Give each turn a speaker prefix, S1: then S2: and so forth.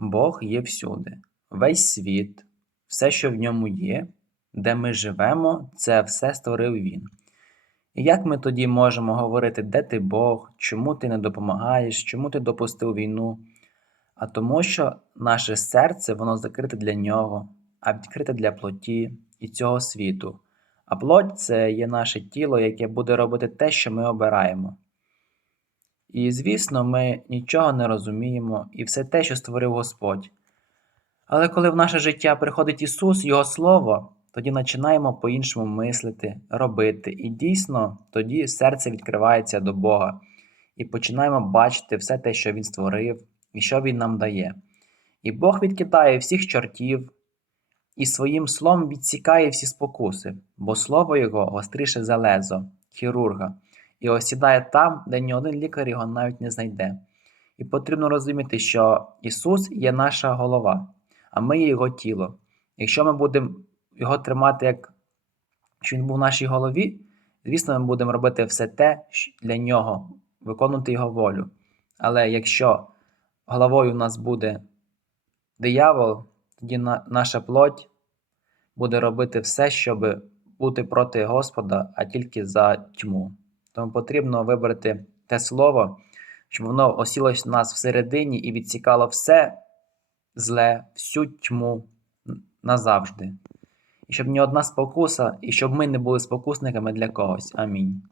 S1: Бог є всюди. Весь світ, все, що в ньому є, де ми живемо, це все створив Він. І як ми тоді можемо говорити, де ти Бог, чому ти не допомагаєш, чому ти допустив війну? А тому, що наше серце воно закрите для нього, а відкрите для плоті і цього світу. А плоть це є наше тіло, яке буде робити те, що ми обираємо. І, звісно, ми нічого не розуміємо і все те, що створив Господь. Але коли в наше життя приходить Ісус, Його Слово, тоді починаємо по-іншому мислити, робити. І дійсно тоді серце відкривається до Бога і починаємо бачити все те, що Він створив і що Він нам дає. І Бог відкидає всіх чортів і своїм словом відсікає всі спокуси, бо слово Його гостріше за лезо, хірурга, і осідає там, де ні один лікар його навіть не знайде. І потрібно розуміти, що Ісус є наша голова, а ми є Його тіло. Якщо ми будемо його тримати, як що Він був в нашій голові, звісно, ми будемо робити все те для нього, виконувати Його волю. Але якщо головою у нас буде диявол, тоді наша плоть буде робити все, щоб бути проти Господа, а тільки за тьму. Тому потрібно вибрати те слово, щоб воно осілось в нас всередині і відсікало все зле, всю тьму назавжди. І щоб ні одна спокуса, і щоб ми не були спокусниками для когось. Амінь.